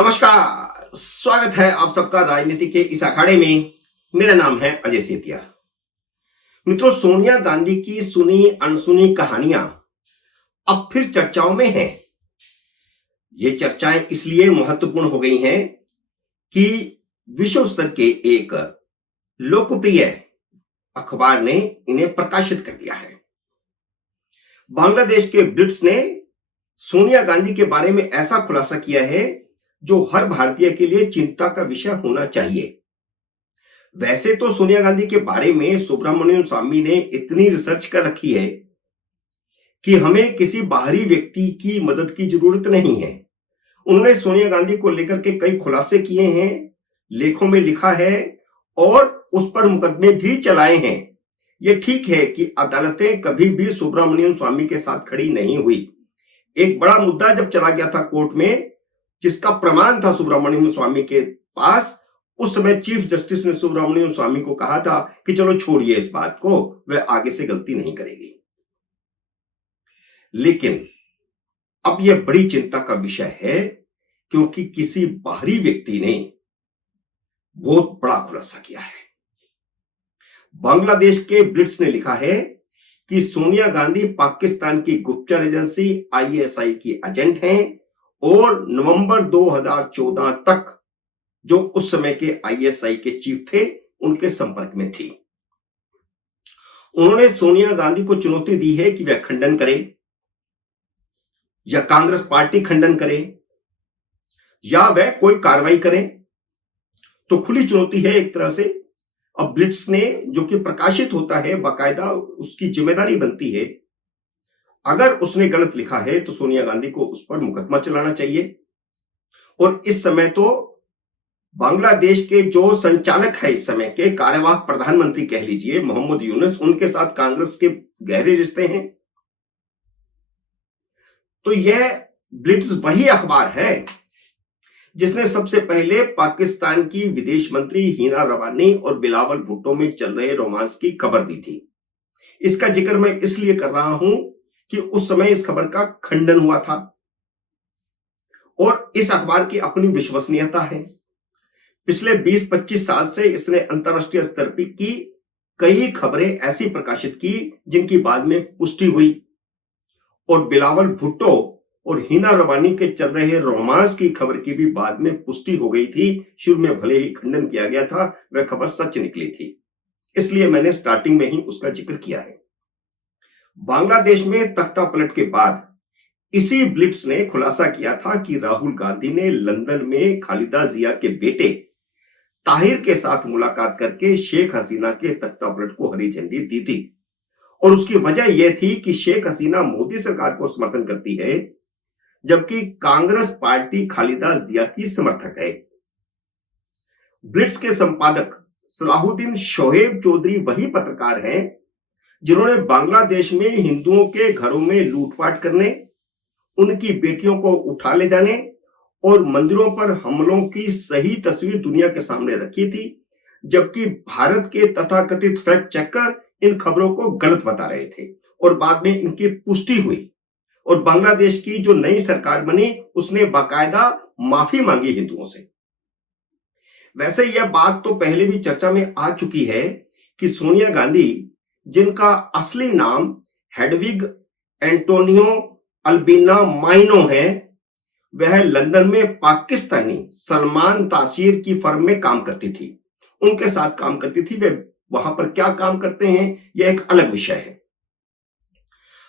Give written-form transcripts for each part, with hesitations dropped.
नमस्कार, स्वागत है आप सबका राजनीति के इस अखाड़े में। मेरा नाम है अजय सेतिया। मित्रों, सोनिया गांधी की सुनी अनसुनी कहानियां अब फिर चर्चाओं में हैं। ये चर्चाएं इसलिए महत्वपूर्ण हो गई हैं कि विश्व स्तर के एक लोकप्रिय अखबार ने इन्हें प्रकाशित कर दिया है। बांग्लादेश के ब्लिट्स ने सोनिया गांधी के बारे में ऐसा खुलासा किया है जो हर भारतीय के लिए चिंता का विषय होना चाहिए। वैसे तो सोनिया गांधी के बारे में सुब्रमण्यम स्वामी ने इतनी रिसर्च कर रखी है कि हमें किसी बाहरी व्यक्ति की मदद की जरूरत नहीं है। उन्होंने सोनिया गांधी को लेकर के कई खुलासे किए हैं, लेखों में लिखा है और उस पर मुकदमे भी चलाए हैं। यह ठीक है कि अदालतें कभी भी सुब्रमण्यम स्वामी के साथ खड़ी नहीं हुई। एक बड़ा मुद्दा जब चला गया था कोर्ट में, जिसका प्रमाण था सुब्रमण्यम स्वामी के पास, उस समय चीफ जस्टिस ने सुब्रमण्यम स्वामी को कहा था कि चलो छोड़िए इस बात को, वह आगे से गलती नहीं करेगी। लेकिन अब यह बड़ी चिंता का विषय है क्योंकि किसी बाहरी व्यक्ति ने बहुत बड़ा खुलासा किया है। बांग्लादेश के ब्लिट्स ने लिखा है कि सोनिया गांधी पाकिस्तान की गुप्तचर एजेंसी आईएसआई की एजेंट हैं और नवंबर 2014 तक जो उस समय के आईएसआई के चीफ थे उनके संपर्क में थी। उन्होंने सोनिया गांधी को चुनौती दी है कि वह खंडन करे या कांग्रेस पार्टी खंडन करे या वह कोई कार्रवाई करे। तो खुली चुनौती है एक तरह से। अब ब्लिट्स ने, जो कि प्रकाशित होता है बाकायदा, उसकी जिम्मेदारी बनती है, अगर उसने गलत लिखा है तो सोनिया गांधी को उस पर मुकदमा चलाना चाहिए। और इस समय तो बांग्लादेश के जो संचालक है, इस समय के कार्यवाहक प्रधानमंत्री कह लीजिए, मोहम्मद यूनुस, उनके साथ कांग्रेस के गहरे रिश्ते हैं। तो यह ब्लिट्स वही अखबार है जिसने सबसे पहले पाकिस्तान की विदेश मंत्री हिना रवानी और बिलावल भुट्टो में चल रहे रोमांस की खबर दी थी। इसका जिक्र मैं इसलिए कर रहा हूं कि उस समय इस खबर का खंडन हुआ था और इस अखबार की अपनी विश्वसनीयता है। पिछले 20-25 साल से इसने अंतरराष्ट्रीय स्तर पर की कई खबरें ऐसी प्रकाशित की जिनकी बाद में पुष्टि हुई। और बिलावल भुट्टो और हिना रवानी के चल रहे रोमांस की खबर की भी बाद में पुष्टि हो गई थी। शुरू में भले ही खंडन किया गया था, वह खबर सच निकली थी, इसलिए मैंने स्टार्टिंग में ही उसका जिक्र किया है। बांग्लादेश में तख्ता पलट के बाद इसी ब्लिट्स ने खुलासा किया था कि राहुल गांधी ने लंदन में खालिदा जिया के बेटे ताहिर के साथ मुलाकात करके शेख हसीना के तख्तापलट को हरी झंडी दी थी। और उसकी वजह यह थी कि शेख हसीना मोदी सरकार को समर्थन करती है, जबकि कांग्रेस पार्टी खालिदा जिया की समर्थक है। ब्लिट्स के संपादक सलाहुद्दीन शोएब चौधरी वही पत्रकार हैं जिन्होंने बांग्लादेश में हिंदुओं के घरों में लूटपाट करने, उनकी बेटियों को उठा ले जाने और मंदिरों पर हमलों की सही तस्वीर दुनिया के सामने रखी थी, जबकि भारत के तथाकथित फैक्ट चेकर इन खबरों को गलत बता रहे थे। और बाद में इनकी पुष्टि हुई और बांग्लादेश की जो नई सरकार बनी उसने बाकायदा माफी मांगी हिंदुओं से। वैसे यह बात तो पहले भी चर्चा में आ चुकी है कि सोनिया गांधी, जिनका असली नाम हेडविग एंटोनियो अल्बिना माइनो है, वह लंदन में पाकिस्तानी सलमान तासीर की फर्म में काम करती थी, उनके साथ काम करती थी। वे वहां पर क्या काम करते हैं यह एक अलग विषय है।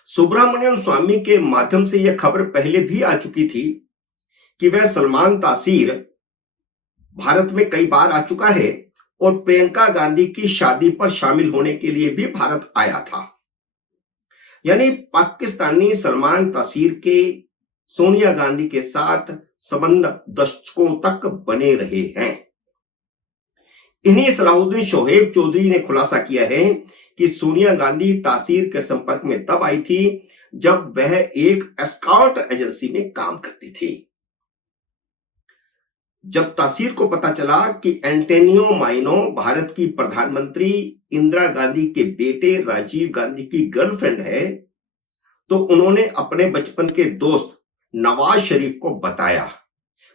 सुब्रमण्यम स्वामी के माध्यम से यह खबर पहले भी आ चुकी थी कि वह सलमान तासीर भारत में कई बार आ चुका है और प्रियंका गांधी की शादी पर शामिल होने के लिए भी भारत आया था। यानी पाकिस्तानी सलमान तासीर के सोनिया गांधी के साथ संबंध दशकों तक बने रहे हैं। इन्हीं सलाहुद्दीन शोएब चौधरी ने खुलासा किया है कि सोनिया गांधी तासीर के संपर्क में तब आई थी जब वह एक एस्कॉर्ट एजेंसी में काम करती थी। जब तासीर को पता चला कि एंटोनियो माइनो भारत की प्रधानमंत्री इंदिरा गांधी के बेटे राजीव गांधी की गर्लफ्रेंड है, तो उन्होंने अपने बचपन के दोस्त नवाज शरीफ को बताया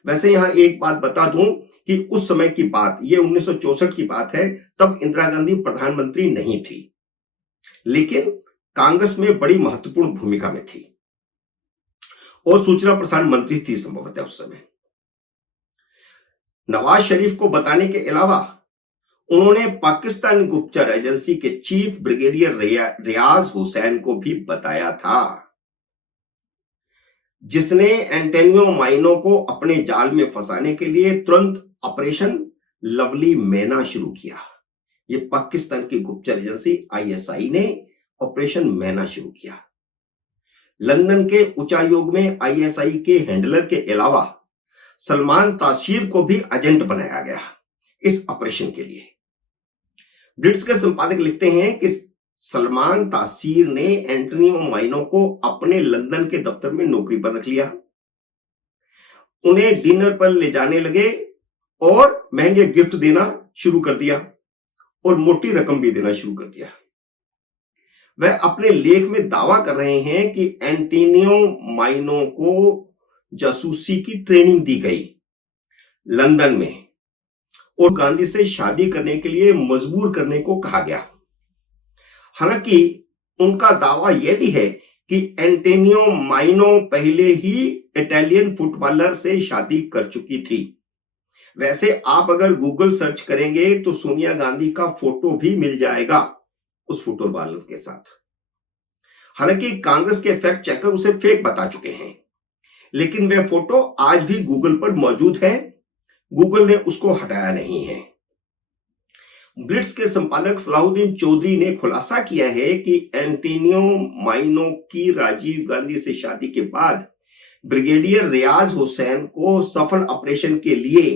वैसे यहां एक बात बता दूं कि उस समय की बात, ये 1964 की बात है, तब इंदिरा गांधी प्रधानमंत्री नहीं थी, लेकिन कांग्रेस में बड़ी महत्वपूर्ण भूमिका में थी और सूचना प्रसारण मंत्री थी संभवतः उस समय। नवाज शरीफ को बताने के अलावा उन्होंने पाकिस्तान गुप्तचर एजेंसी के चीफ ब्रिगेडियर रियाज हुसैन को भी बताया था, जिसने एंटोनियो माइनो को अपने जाल में फंसाने के लिए तुरंत ऑपरेशन लवली मैना शुरू किया। ये पाकिस्तान की गुप्तचर एजेंसी आईएसआई ने ऑपरेशन मैना शुरू किया। लंदन के उच्चायोग में आईएसआई के हैंडलर के अलावा सलमान तासीर को भी एजेंट बनाया गया इस ऑपरेशन के लिए। ब्रिट्स के संपादक लिखते हैं कि सलमान तासीर ने एंटोनियो माइनो को अपने लंदन के दफ्तर में नौकरी पर रख लिया, उन्हें डिनर पर ले जाने लगे और महंगे गिफ्ट देना शुरू कर दिया और मोटी रकम भी देना शुरू कर दिया। वह अपने लेख में दावा कर रहे हैं कि एंटोनियो माइनो को जासूसी की ट्रेनिंग दी गई लंदन में और गांधी से शादी करने के लिए मजबूर करने को कहा गया। हालांकि उनका दावा यह भी है कि एंटोनियो माइनो पहले ही इटालियन फुटबॉलर से शादी कर चुकी थी। वैसे आप अगर गूगल सर्च करेंगे तो सोनिया गांधी का फोटो भी मिल जाएगा उस फुटबॉलर के साथ। हालांकि कांग्रेस के फैक्ट चेकर उसे फेक बता चुके हैं, लेकिन वह फोटो आज भी गूगल पर मौजूद है, गूगल ने उसको हटाया नहीं है। ब्लिट्स के संपादक सलाहुद्दीन चौधरी ने खुलासा किया है कि एंटोनियो माइनो की राजीव गांधी से शादी के बाद ब्रिगेडियर रियाज हुसैन को सफल ऑपरेशन के लिए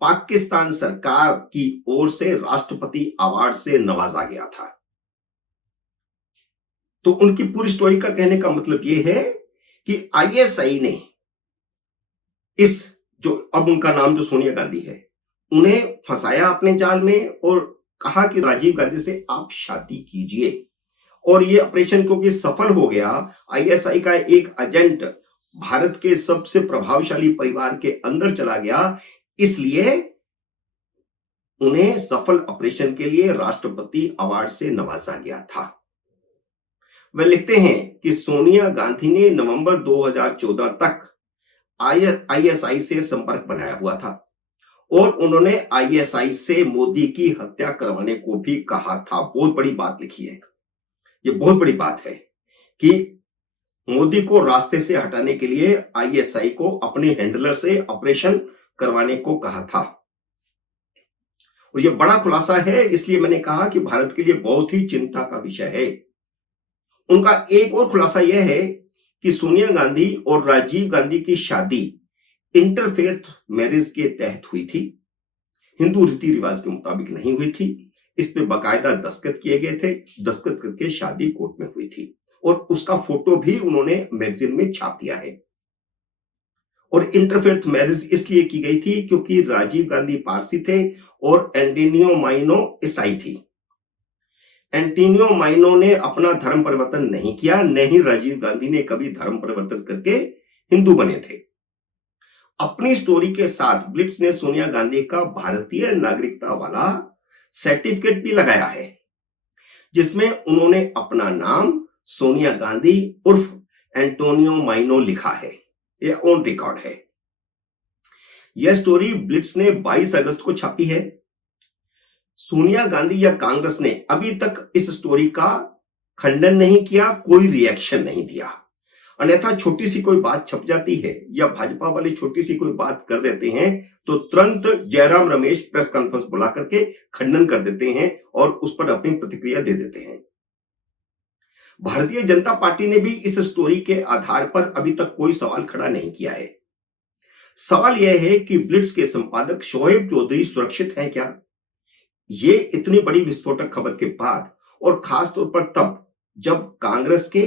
पाकिस्तान सरकार की ओर से राष्ट्रपति अवार्ड से नवाजा गया था। तो उनकी पूरी स्टोरी का कहने का मतलब यह है कि आईएसआई ने इस, जो अब उनका नाम जो सोनिया गांधी है, उन्हें फंसाया अपने जाल में और कहा कि राजीव गांधी से आप शादी कीजिए। और ये ऑपरेशन क्योंकि सफल हो गया, आईएसआई का एक एजेंट भारत के सबसे प्रभावशाली परिवार के अंदर चला गया, इसलिए उन्हें सफल ऑपरेशन के लिए राष्ट्रपति अवार्ड से नवाजा गया था। वह लिखते हैं कि सोनिया गांधी ने नवंबर 2014 तक आईएसआई से संपर्क बनाया हुआ था और उन्होंने आईएसआई से मोदी की हत्या करवाने को भी कहा था। बहुत बड़ी बात लिखी है, ये बहुत बड़ी बात है कि मोदी को रास्ते से हटाने के लिए आईएसआई को अपने हैंडलर से ऑपरेशन करवाने को कहा था। और ये बड़ा खुलासा है, इसलिए मैंने कहा कि भारत के लिए बहुत ही चिंता का विषय है। उनका एक और खुलासा यह है कि सोनिया गांधी और राजीव गांधी की शादी इंटरफेथ मैरिज के तहत हुई थी, हिंदू रीति रिवाज के मुताबिक नहीं हुई थी। इस पे बाकायदा दस्तखत किए गए थे, दस्तखत करके शादी कोर्ट में हुई थी और उसका फोटो भी उन्होंने मैगजीन में छाप दिया है। और इंटरफेथ मैरिज इसलिए की गई थी क्योंकि राजीव गांधी पारसी थे और एंटोनियो माइनो ईसाई थी। एंटोनियो माइनो ने अपना धर्म परिवर्तन नहीं किया, न ही राजीव गांधी ने कभी धर्म परिवर्तन करके हिंदू बने थे। अपनी स्टोरी के साथ ब्लिट्स ने सोनिया गांधी का भारतीय नागरिकता वाला सर्टिफिकेट भी लगाया है, जिसमें उन्होंने अपना नाम सोनिया गांधी उर्फ एंटोनियो माइनो लिखा है। यह ऑन रिकॉर्ड है। यह स्टोरी ब्लिट्स ने 22 अगस्त को छापी है। सोनिया गांधी या कांग्रेस ने अभी तक इस स्टोरी का खंडन नहीं किया, कोई रिएक्शन नहीं दिया। अन्यथा छोटी सी कोई बात छप जाती है या भाजपा वाले छोटी सी कोई बात कर देते हैं तो तुरंत जयराम रमेश प्रेस कॉन्फ्रेंस बुला करके खंडन कर देते हैं और उस पर अपनी प्रतिक्रिया दे देते हैं। भारतीय जनता पार्टी ने भी इस स्टोरी के आधार पर अभी तक कोई सवाल खड़ा नहीं किया है। सवाल यह है कि ब्लिट्स के संपादक शोएब चौधरी सुरक्षित हैं क्या? ये इतनी बड़ी विस्फोटक खबर के बाद, और खासतौर पर तब जब कांग्रेस के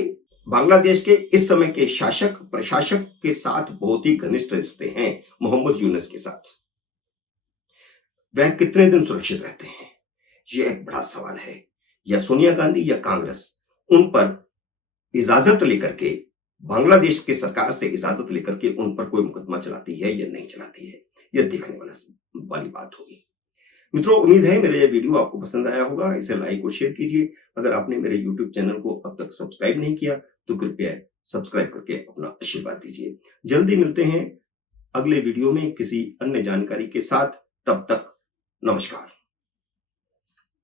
बांग्लादेश के इस समय के शासक प्रशासक के साथ बहुत ही घनिष्ठ रिश्ते हैं, मोहम्मद यूनुस के साथ, वह कितने दिन सुरक्षित रहते हैं? यह एक बड़ा सवाल है। या सोनिया गांधी या कांग्रेस उन पर इजाजत लेकर के बांग्लादेश की सरकार से इजाजत लेकर के उन पर कोई मुकदमा चलाती है या नहीं चलाती है, यह देखने वाली बात होगी। मित्रों, उम्मीद है मेरा यह वीडियो आपको पसंद आया होगा। इसे लाइक और शेयर कीजिए। अगर आपने मेरे यूट्यूब चैनल को अब तक सब्सक्राइब नहीं किया तो कृपया सब्सक्राइब करके अपना आशीर्वाद दीजिए। जल्दी मिलते हैं अगले वीडियो में किसी अन्य जानकारी के साथ। तब तक नमस्कार।